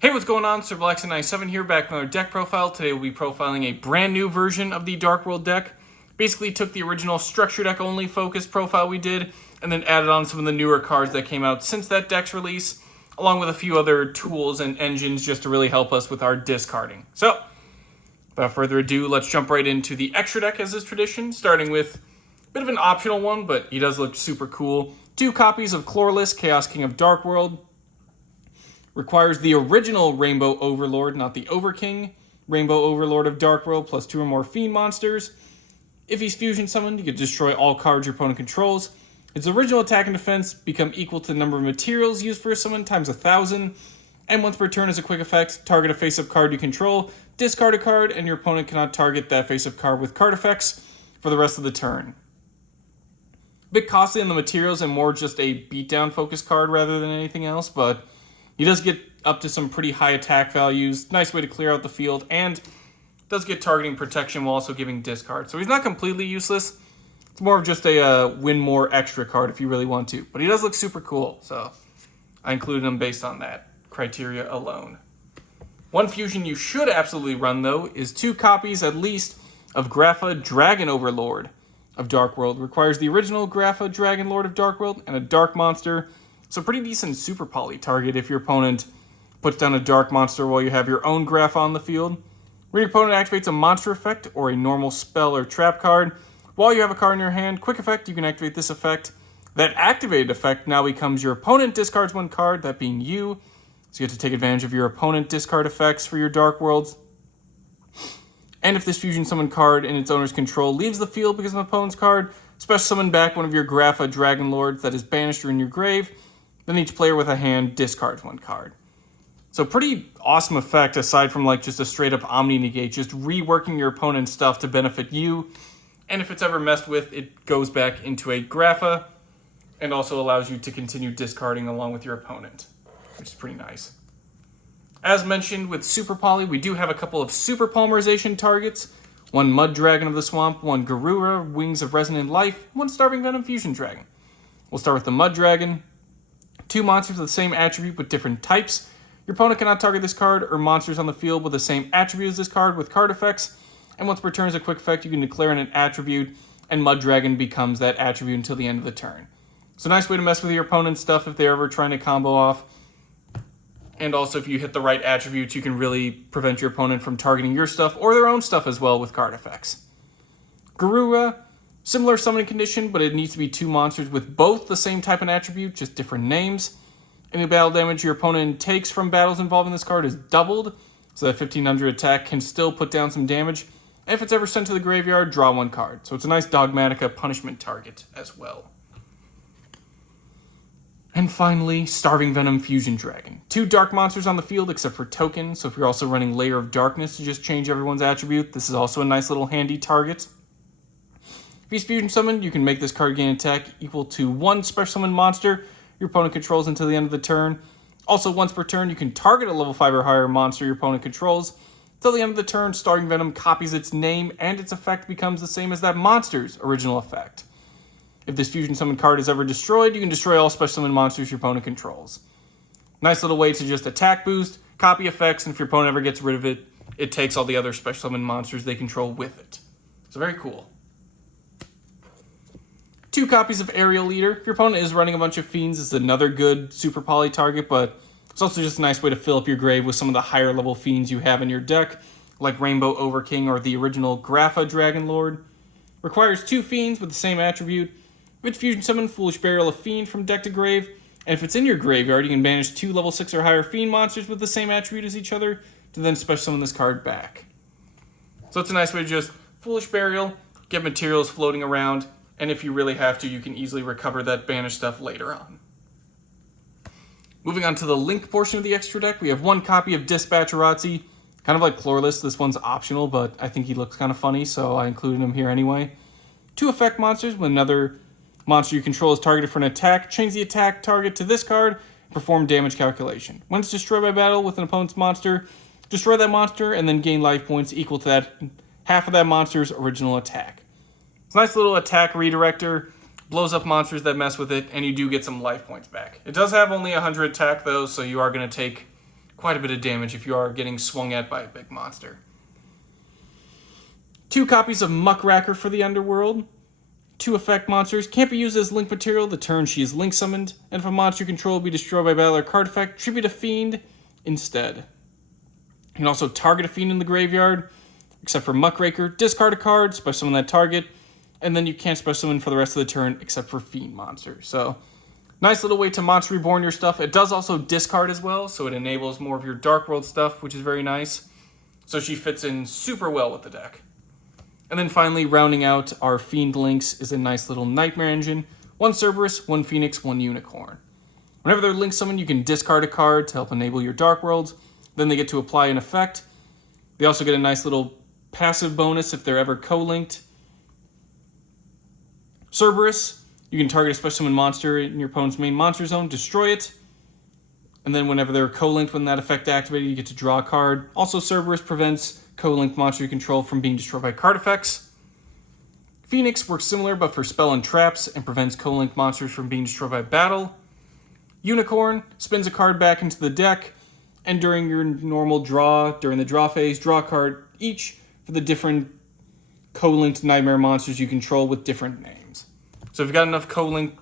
Hey, what's going on? SirValexa97 here, back with another deck profile. Today we'll be profiling a brand new version of the Dark World deck. Basically took the original structure deck only focus profile we did, and then added on some of the newer cards that came out since that deck's release, along with a few other tools and engines just to really help us with our discarding. So, without further ado, let's jump right into the extra deck as is tradition, starting with a bit of an optional one, but he does look super cool. 2 copies of Chlorless, Chaos King of Dark World. Requires the original Rainbow Overlord, not the Overking. Rainbow Overlord of Dark World, plus 2 or more Fiend monsters. If he's fusion summoned, you can destroy all cards your opponent controls. Its original attack and defense become equal to the number of materials used for a summon times 1,000. And once per turn as a quick effect, target a face-up card you control, discard a card, and your opponent cannot target that face-up card with card effects for the rest of the turn. A bit costly in the materials and more just a beatdown focus card rather than anything else, but he does get up to some pretty high attack values, nice way to clear out the field, and does get targeting protection while also giving discard. So he's not completely useless. It's more of just a win more extra card if you really want to. But he does look super cool, so I included him based on that criteria alone. One fusion you should absolutely run, though, is 2 copies at least of Grapha Dragon Overlord of Dark World. Requires the original Grapha Dragon Lord of Dark World and a Dark Monster. So pretty decent super poly target if your opponent puts down a dark monster while you have your own Graph on the field. When your opponent activates a monster effect or a normal spell or trap card, while you have a card in your hand, quick effect, you can activate this effect. That activated effect now becomes your opponent discards 1 card, that being you. So you have to take advantage of your opponent discard effects for your Dark Worlds. And if this fusion summon card in its owner's control leaves the field because of an opponent's card, special summon back one of your Grapha Dragon Lords that is banished or in your grave. Then each player with a hand discards 1 card. So pretty awesome effect aside from like just a straight up Omni Negate, just reworking your opponent's stuff to benefit you. And if it's ever messed with, it goes back into a Grapha and also allows you to continue discarding along with your opponent, which is pretty nice. As mentioned with Super Poly, we do have a couple of Super Polymerization targets. 1 Mud Dragon of the Swamp, 1 Garura, Wings of Resonant Life, 1 Starving Venom Fusion Dragon. We'll start with the Mud Dragon. 2 monsters with the same attribute but different types. Your opponent cannot target this card or monsters on the field with the same attribute as this card with card effects. And once per turn as a quick effect, you can declare an attribute, and Mud Dragon becomes that attribute until the end of the turn. So nice way to mess with your opponent's stuff if they're ever trying to combo off. And also if you hit the right attributes, you can really prevent your opponent from targeting your stuff or their own stuff as well with card effects. Garura. Similar summoning condition, but it needs to be 2 monsters with both the same type and attribute, just different names. Any battle damage your opponent takes from battles involving this card is doubled, so that 1500 attack can still put down some damage. And if it's ever sent to the graveyard, draw 1 card. So it's a nice Dogmatica punishment target as well. And finally, Starving Venom Fusion Dragon. 2 dark monsters on the field except for token, so if you're also running Layer of Darkness to just change everyone's attribute, this is also a nice little handy target. If he's fusion summoned, you can make this card gain attack equal to 1 special summon monster your opponent controls until the end of the turn. Also, once per turn, you can target a level 5 or higher monster your opponent controls. Until the end of the turn, Starving Venom copies its name and its effect becomes the same as that monster's original effect. If this fusion summon card is ever destroyed, you can destroy all special summon monsters your opponent controls. Nice little way to just attack boost, copy effects, and if your opponent ever gets rid of it, it takes all the other special summon monsters they control with it. So very cool. 2 copies of Aerial Leader. If your opponent is running a bunch of Fiends, it's another good Super Poly target, but it's also just a nice way to fill up your grave with some of the higher level Fiends you have in your deck, like Rainbow Overking or the original Grapha Dragon Lord. Requires 2 Fiends with the same attribute. If it's fusion summon, Foolish Burial a Fiend from deck to grave, and if it's in your graveyard, you can banish 2 level 6 or higher Fiend monsters with the same attribute as each other to then special summon this card back. So it's a nice way to just Foolish Burial, get materials floating around, and if you really have to, you can easily recover that banished stuff later on. Moving on to the link portion of the extra deck, we have 1 copy of Dispatcherazzi. Kind of like Chlorless, this one's optional, but I think he looks kind of funny, so I included him here anyway. 2 effect monsters. When another monster you control is targeted for an attack, change the attack target to this card, and perform damage calculation. When it's destroyed by battle with an opponent's monster, destroy that monster, and then gain life points equal to that half of that monster's original attack. It's a nice little attack redirector, blows up monsters that mess with it, and you do get some life points back. It does have only 100 attack though, so you are going to take quite a bit of damage if you are getting swung at by a big monster. 2 copies of Muckracker for the Underworld. 2 effect monsters. Can't be used as link material the turn she is link summoned. And if a monster you control will be destroyed by battle or card effect, tribute a Fiend instead. You can also target a Fiend in the graveyard, except for Muckraker. Discard a card, special summon that target, and then you can't special summon for the rest of the turn except for Fiend monsters. So, nice little way to Monster Reborn your stuff. It does also discard as well, so it enables more of your Dark World stuff, which is very nice. So she fits in super well with the deck. And then finally, rounding out our Fiend links is a nice little Nightmare Engine. 1 Cerberus, 1 Phoenix, 1 Unicorn. Whenever they're link summoned, you can discard a card to help enable your Dark Worlds. Then they get to apply an effect. They also get a nice little passive bonus if they're ever co-linked. Cerberus, you can target a special summon monster in your opponent's main monster zone, destroy it. And then whenever they're co-linked, when that effect activated, you get to draw a card. Also, Cerberus prevents co-linked monster you control from being destroyed by card effects. Phoenix works similar, but for spell and traps, and prevents co-linked monsters from being destroyed by battle. Unicorn spins a card back into the deck, and during your normal draw, during the draw phase, draw a card each for the different co-linked Nightmare monsters you control with different names. So if you've got enough co-linked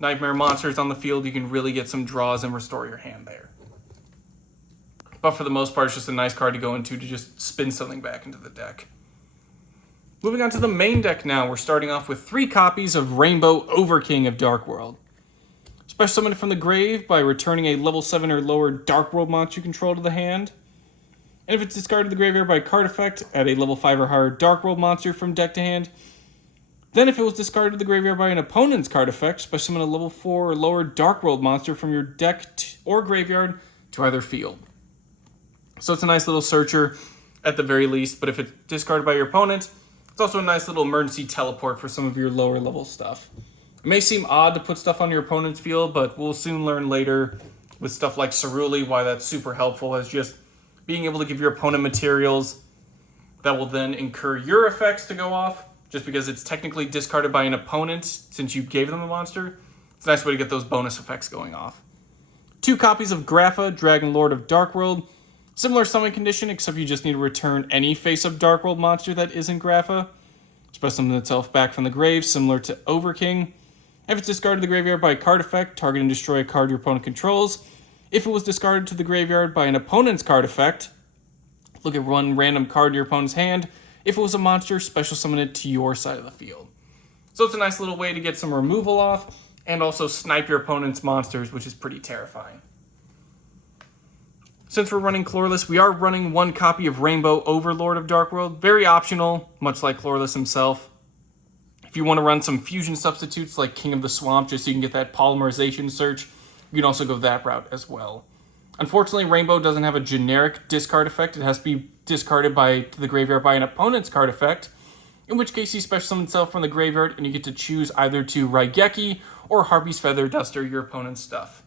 Nightmare monsters on the field, you can really get some draws and restore your hand there. But for the most part, it's just a nice card to go into to just spin something back into the deck. Moving on to the main deck now, we're starting off with 3 copies of Rainbow Overking of Dark World. Special summon from the grave by returning a level 7 or lower Dark World monster you control to the hand. And if it's discarded to the graveyard by card effect, add a level 5 or higher Dark World monster from deck to hand. Then if it was discarded to the graveyard by an opponent's card effect, special summon a level 4 or lower Dark World monster from your deck or graveyard to either field. So it's a nice little searcher at the very least, but if it's discarded by your opponent, it's also a nice little emergency teleport for some of your lower level stuff. It may seem odd to put stuff on your opponent's field, but we'll soon learn later with stuff like Ceruli why that's super helpful, as just being able to give your opponent materials that will then incur your effects to go off, just because it's technically discarded by an opponent since you gave them a monster. It's a nice way to get those bonus effects going off. 2 copies of Grapha, Dragon Lord of Dark World. Similar summon condition, except you just need to return any face-up Dark World monster that isn't Grapha. Special summon itself back from the grave, similar to Overking. If it's discarded to the graveyard by a card effect, target and destroy a card your opponent controls. If it was discarded to the graveyard by an opponent's card effect, look at one random card in your opponent's hand. If it was a monster, special summon it to your side of the field. So it's a nice little way to get some removal off, and also snipe your opponent's monsters, which is pretty terrifying. Since we're running Chlorless, we are running 1 copy of Rainbow Overlord of Dark World. Very optional, much like Chlorless himself. If you want to run some fusion substitutes like King of the Swamp, just so you can get that polymerization search, you can also go that route as well. Unfortunately, Rainbow doesn't have a generic discard effect. It has to be discarded to the graveyard by an opponent's card effect, in which case he special summons himself from the graveyard, and you get to choose either to Raigeki or Harpy's Feather Duster your opponent's stuff.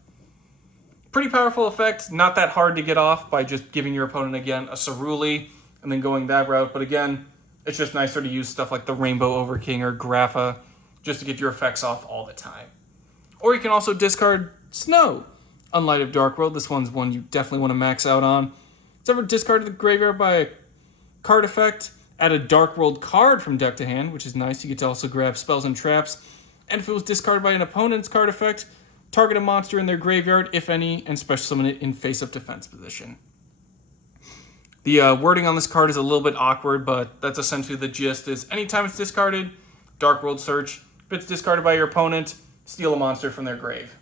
Pretty powerful effect, not that hard to get off by just giving your opponent, again, a Ceruli and then going that route. But again, it's just nicer to use stuff like the Rainbow Overking or Grapha just to get your effects off all the time. Or you can also discard Snow on Light of Dark World. This one's one you definitely want to max out on. It's ever discarded to the graveyard by a card effect, add a Dark World card from deck to hand, which is nice. You get to also grab spells and traps. And if it was discarded by an opponent's card effect, target a monster in their graveyard, if any, and special summon it in face-up defense position. The wording on this card is a little bit awkward, but that's essentially the gist. Is anytime it's discarded, Dark World search. If it's discarded by your opponent, steal a monster from their grave.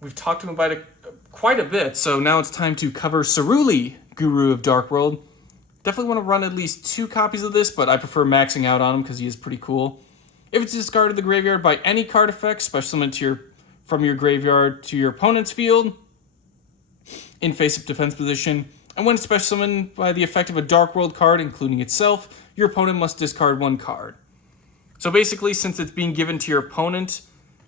We've talked to him about it quite a bit, so now it's time to cover Ceruli, Guru of Dark World. Definitely want to run at least 2 copies of this, but I prefer maxing out on him because he is pretty cool. If it's discarded to the graveyard by any card effect, special summon from your graveyard to your opponent's field in face-up defense position. And when special summoned by the effect of a Dark World card, including itself, your opponent must discard 1 card. So basically, since it's being given to your opponent,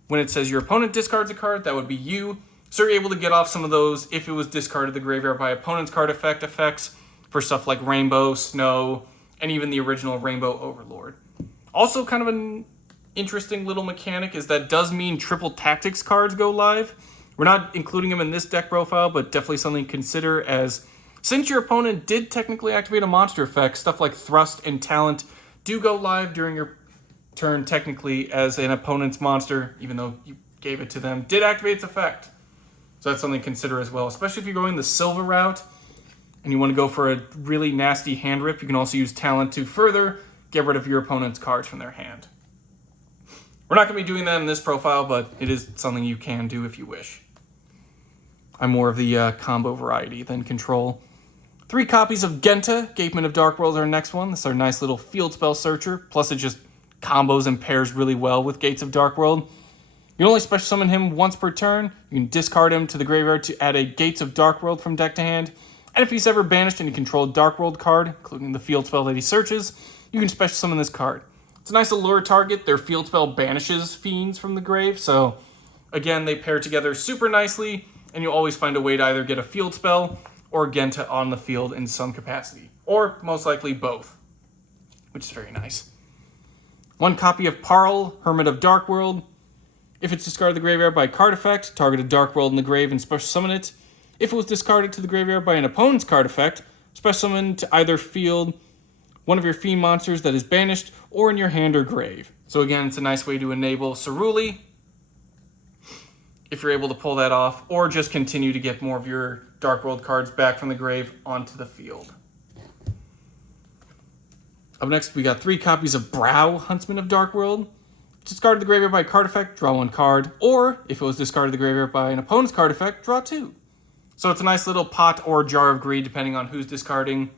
when it says your opponent discards a card, that would be you. So you're able to get off some of those if it was discarded to the graveyard by opponent's card effects for stuff like Rainbow, Snow, and even the original Rainbow Overlord. Also kind of an interesting little mechanic is that does mean triple tactics cards go live, We're not including them in this deck profile, but definitely something to consider, as since your opponent did technically activate a monster effect, stuff like Thrust and Talent do go live during your turn technically as an opponent's monster, even though you gave it to them, did activate its effect. So that's something to consider as well, especially if you're going the silver route and you want to go for a really nasty hand rip. You can also use Talent to further get rid of your opponent's cards from their hand. We're not going to be doing that in this profile, but it is something you can do if you wish. I'm more of the combo variety than control. 3 copies of Genta, Gateman of Darkworld, is our next one. This is our nice little field spell searcher. Plus it just combos and pairs really well with Gates of Darkworld. You can only special summon him once per turn. You can discard him to the graveyard to add a Gates of Darkworld from deck to hand. And if he's ever banished and you control a Darkworld card, including the field spell that he searches, you can special summon this card. It's a nice allure target. Their field spell banishes Fiends from the grave. So again, they pair together super nicely, and you'll always find a way to either get a field spell or Genta on the field in some capacity. Or most likely both, which is very nice. 1 copy of Parl, Hermit of Darkworld. If it's discarded to the graveyard by a card effect, target a Darkworld in the grave and special summon it. If it was discarded to the graveyard by an opponent's card effect, special summon to either field one of your Fiend monsters that is banished or in your hand or grave. So again, it's a nice way to enable Ceruli, if you're able to pull that off, or just continue to get more of your Darkworld cards back from the grave onto the field. Up next, we got 3 copies of Brow, Huntsman of Darkworld. Discarded the graveyard by a card effect, draw 1 card, or if it was discarded the graveyard by an opponent's card effect, draw 2. So it's a nice little pot or jar of greed, depending on who's discarding.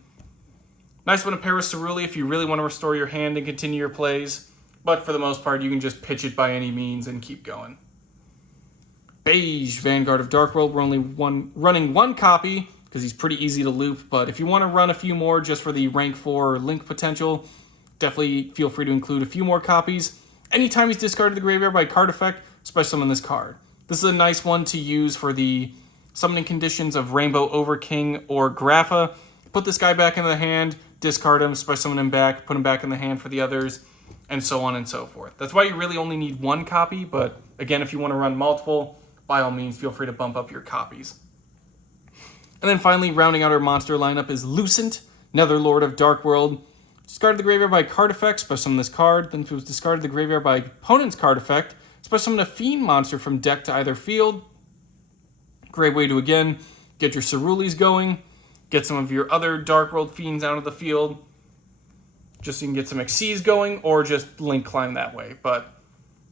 Nice one to pair with Ceruli if you really want to restore your hand and continue your plays, but for the most part, you can just pitch it by any means and keep going. Beige, Vanguard of Darkworld. We're only running 1 copy because he's pretty easy to loop, but if you want to run a few more just for the rank 4 link potential, definitely feel free to include a few more copies. Anytime he's discarded the graveyard by a card effect, special summon this card. This is a nice one to use for the summoning conditions of Rainbow Overking or Grapha. Put this guy back into the hand, discard him, special summon him back, put him back in the hand for the others, and so on and so forth. That's why you really only need 1 copy, but again, if you want to run multiple, by all means, feel free to bump up your copies. And then finally, rounding out our monster lineup is Lucent, Netherlord of Darkworld. Discarded the graveyard by a card effect, special summon this card. Then if it was discarded the graveyard by opponent's card effect, special summon a Fiend monster from deck to either field. Great way to, again, get your Cerulis going, get some of your other Darkworld Fiends out of the field, just so you can get some Xyz going, or just link climb that way. But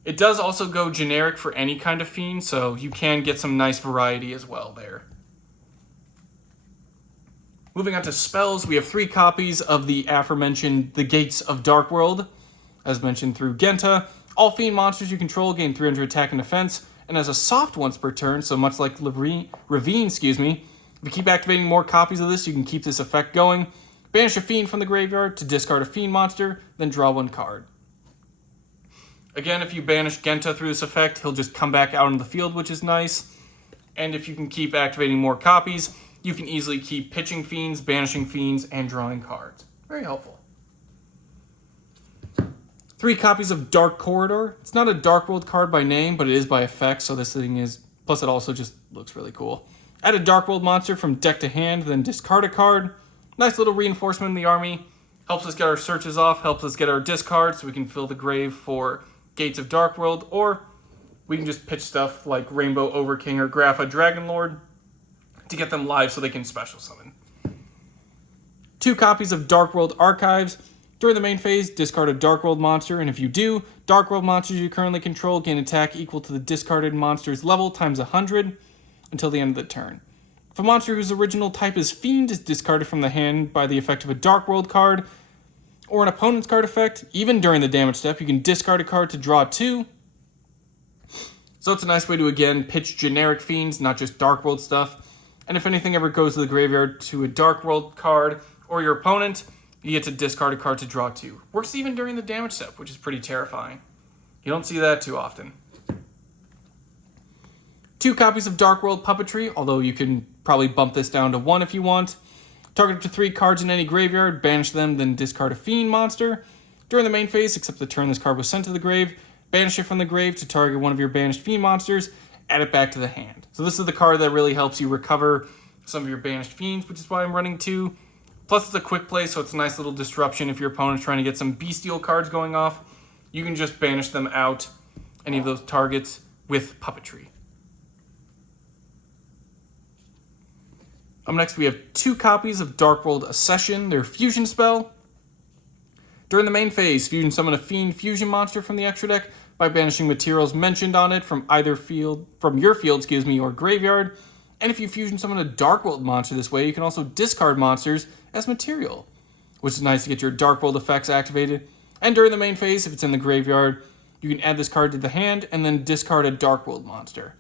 it does also go generic for any kind of Fiend, so you can get some nice variety as well there. Moving on to spells, we have 3 copies of the aforementioned The Gates of Darkworld. As mentioned through Genta, all Fiend monsters you control gain 300 attack and defense, and as a soft once per turn, so much like Ravine, if you keep activating more copies of this, you can keep this effect going. Banish a Fiend from the graveyard to discard a Fiend monster, then draw 1 card. Again, if you banish Genta through this effect, he'll just come back out on the field, which is nice. And if you can keep activating more copies, you can easily keep pitching Fiends, banishing Fiends, and drawing cards. Very helpful. 3 copies of Dark Corridor. It's not a Darkworld card by name, but it is by effect, so this thing is... Plus it also just looks really cool. Add a Darkworld monster from deck to hand, then discard a card. Nice little reinforcement in the army. Helps us get our searches off, helps us get our discards, so we can fill the grave for Gates of Darkworld, or we can just pitch stuff like Rainbow Overking or Grapha Dragonlord to get them live so they can special summon. 2 copies of Darkworld Archives. During the main phase, discard a Darkworld monster, and if you do, Darkworld monsters you currently control gain attack equal to the discarded monster's level times 100 until the end of the turn. If a monster whose original type is Fiend is discarded from the hand by the effect of a Darkworld card, or an opponent's card effect, even during the damage step, you can discard a card to draw 2. So it's a nice way to, again, pitch generic Fiends, not just Darkworld stuff. And if anything ever goes to the graveyard to a Darkworld card or your opponent, you get to discard a card to draw 2. Works even during the damage step, which is pretty terrifying. You don't see that too often. 2 copies of Darkworld Puppetry, although you can probably bump this down to 1 if you want. Target up to 3 cards in any graveyard, banish them, then discard a Fiend monster. During the main phase, except the turn this card was sent to the grave, banish it from the grave to target one of your banished Fiend monsters, add it back to the hand. So this is the card that really helps you recover some of your banished Fiends, which is why I'm running 2. Plus, it's a quick play, so it's a nice little disruption if your opponent's trying to get some bestial cards going off. You can just banish them out, any of those targets, with Puppetry. Up next, we have 2 copies of Dark World Accession, their fusion spell. During the main phase, fusion summon a Fiend fusion monster from the extra deck by banishing materials mentioned on it from either field, or graveyard. And if you fusion summon a Dark World monster this way, you can also discard monsters as material, which is nice to get your Dark World effects activated. And during the main phase, if it's in the graveyard, you can add this card to the hand and then discard a Dark World monster.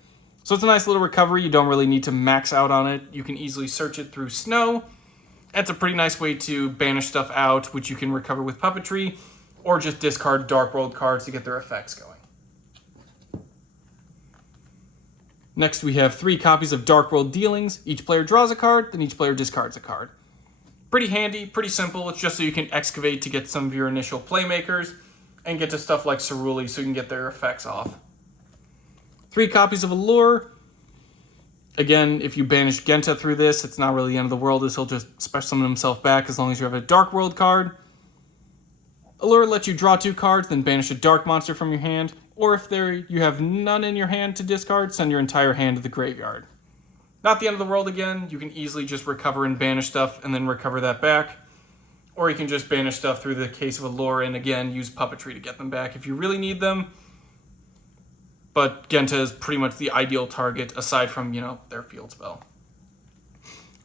So it's a nice little recovery. You don't really need to max out on it. You can easily search it through Snow. It's a pretty nice way to banish stuff out, which you can recover with Puppetry, or just discard Dark World cards to get their effects going. Next, we have 3 copies of Dark World Dealings. Each player draws a card, then each player discards a card. Pretty handy, pretty simple. It's just so you can excavate to get some of your initial playmakers and get to stuff like Ceruli so you can get their effects off. 3 copies of Allure. Again, if you banish Genta through this, it's not really the end of the world, as he'll just special summon himself back as long as you have a Dark World card. Allure lets you draw 2 cards, then banish a dark monster from your hand. Or if you have none in your hand to discard, send your entire hand to the graveyard. Not the end of the world again. You can easily just recover and banish stuff and then recover that back. Or you can just banish stuff through the case of Allure and again use Puppetry to get them back if you really need them. But Genta is pretty much the ideal target aside from, their field spell.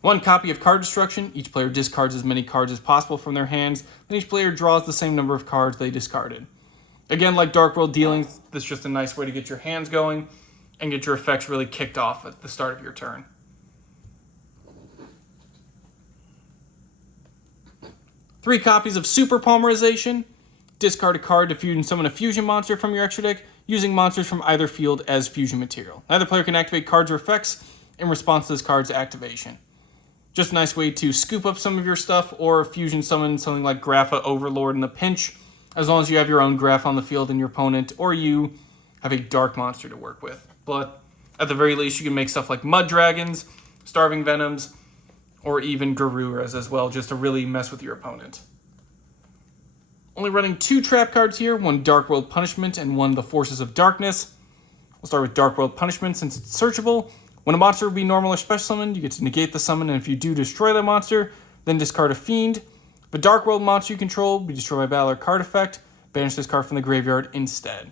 1 copy of Card Destruction. Each player discards as many cards as possible from their hands, then each player draws the same number of cards they discarded. Again, like Dark World Dealings, this is just a nice way to get your hands going and get your effects really kicked off at the start of your turn. 3 copies of Super Polymerization. Discard a card to fusion summon a fusion monster from your extra deck using monsters from either field as fusion material. Neither player can activate cards or effects in response to this card's activation. Just a nice way to scoop up some of your stuff or fusion summon something like Grapha Overlord in a pinch, as long as you have your own Graph on the field and your opponent, or you have a dark monster to work with. But at the very least, you can make stuff like Mud Dragons, Starving Venoms, or even Garuras as well, just to really mess with your opponent. Only running 2 trap cards here, 1 Dark World Punishment and 1 The Forces of Darkness. We'll start with Dark World Punishment since it's searchable. When a monster would be normal or special summoned, you get to negate the summon, and if you do destroy the monster, then discard a Fiend. If a Dark World monster you control be destroyed by battle or card effect, banish this card from the graveyard instead.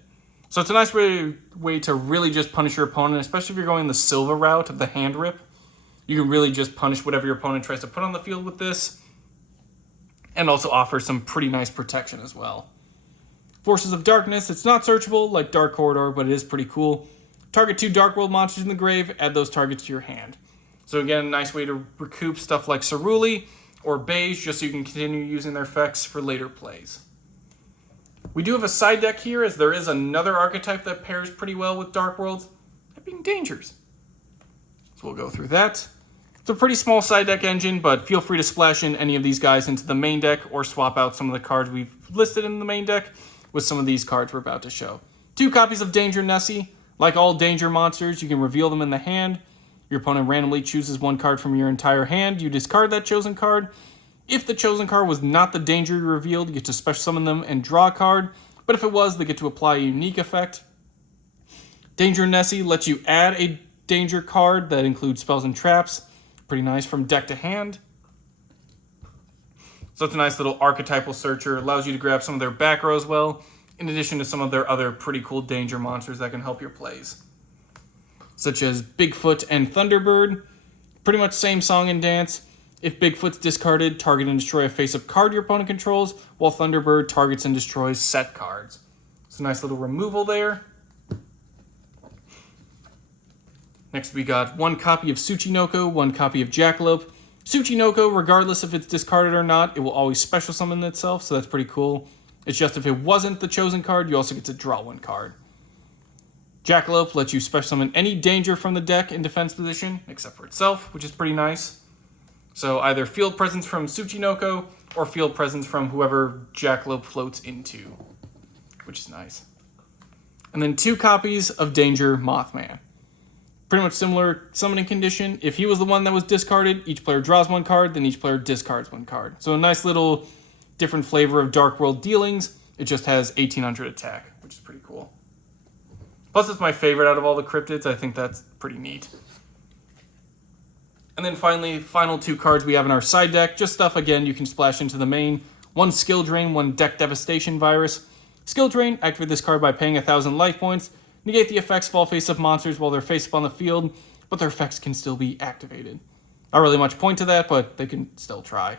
So it's a nice way to really just punish your opponent, especially if you're going the Silva route of the hand rip. You can really just punish whatever your opponent tries to put on the field with this, and also offer some pretty nice protection as well. Forces of Darkness, it's not searchable like Dark Corridor, but it is pretty cool. Target 2 Dark World monsters in the grave, add those targets to your hand. So again, a nice way to recoup stuff like Ceruli or Beige, just so you can continue using their effects for later plays. We do have a side deck here, as there is another archetype that pairs pretty well with Dark Worlds, that being Dangers. So we'll go through that. It's a pretty small side deck engine, but feel free to splash in any of these guys into the main deck or swap out some of the cards we've listed in the main deck with some of these cards we're about to show. 2 copies of Danger Nessie. Like all Danger monsters, you can reveal them in the hand. Your opponent randomly chooses 1 card from your entire hand. You discard that chosen card. If the chosen card was not the Danger you revealed, you get to special summon them and draw a card. But if it was, they get to apply a unique effect. Danger Nessie lets you add a Danger card that includes spells and traps. Pretty nice from deck to hand. So it's a nice little archetypal searcher. Allows you to grab some of their back row as well, in addition to some of their other pretty cool Danger monsters that can help your plays, such as Bigfoot and Thunderbird. Pretty much same song and dance. If Bigfoot's discarded, target and destroy a face-up card your opponent controls, while Thunderbird targets and destroys set cards. It's a nice little removal there. Next we got 1 copy of Tsuchinoko, 1 copy of Jackalope. Tsuchinoko, regardless if it's discarded or not, it will always special summon itself, so that's pretty cool. It's just if it wasn't the chosen card, you also get to draw 1 card. Jackalope lets you special summon any Danger from the deck in defense position, except for itself, which is pretty nice. So either field presence from Tsuchinoko or field presence from whoever Jackalope floats into, which is nice. And then 2 copies of Danger Mothman. Pretty much similar summoning condition. If he was the one that was discarded, each player draws 1 card, then each player discards 1 card. So a nice little different flavor of Dark World dealings. It just has 1800 attack, which is pretty cool. Plus, it's my favorite out of all the cryptids. I think that's pretty neat. And then finally, final 2 cards we have in our side deck. Just stuff, again, you can splash into the main. 1 Skill Drain, 1 Deck Devastation Virus. Skill Drain, activate this card by paying 1,000 life points. Negate the effects of all face-up monsters while they're face-up on the field, but their effects can still be activated. Not really much point to that, but they can still try.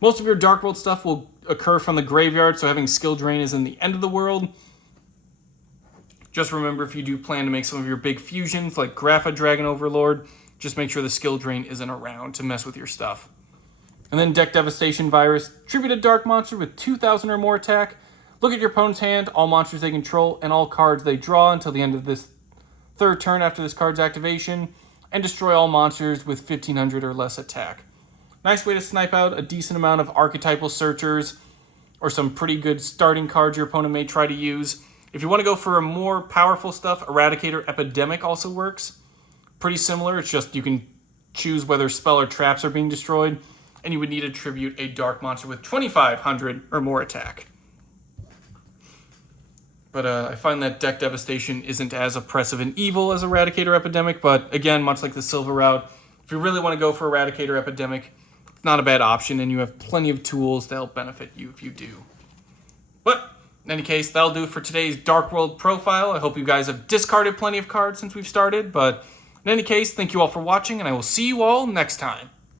Most of your Dark World stuff will occur from the graveyard, so having Skill Drain is in the end of the world. Just remember, if you do plan to make some of your big fusions, like Grapha Dragon Overlord, just make sure the Skill Drain isn't around to mess with your stuff. And then Deck Devastation Virus. Tribute a dark monster with 2,000 or more attack. Look at your opponent's hand, all monsters they control, and all cards they draw until the end of this 3rd turn after this card's activation, and destroy all monsters with 1,500 or less attack. Nice way to snipe out a decent amount of archetypal searchers, or some pretty good starting cards your opponent may try to use. If you want to go for a more powerful stuff, Eradicator Epidemic also works. Pretty similar, it's just you can choose whether spell or traps are being destroyed, and you would need to tribute a dark monster with 2,500 or more attack. But I find that Deck Devastation isn't as oppressive and evil as Eradicator Epidemic, but again, much like the Silver route, if you really want to go for Eradicator Epidemic, it's not a bad option, and you have plenty of tools to help benefit you if you do. But in any case, that'll do it for today's Dark World profile. I hope you guys have discarded plenty of cards since we've started, but in any case, thank you all for watching, and I will see you all next time.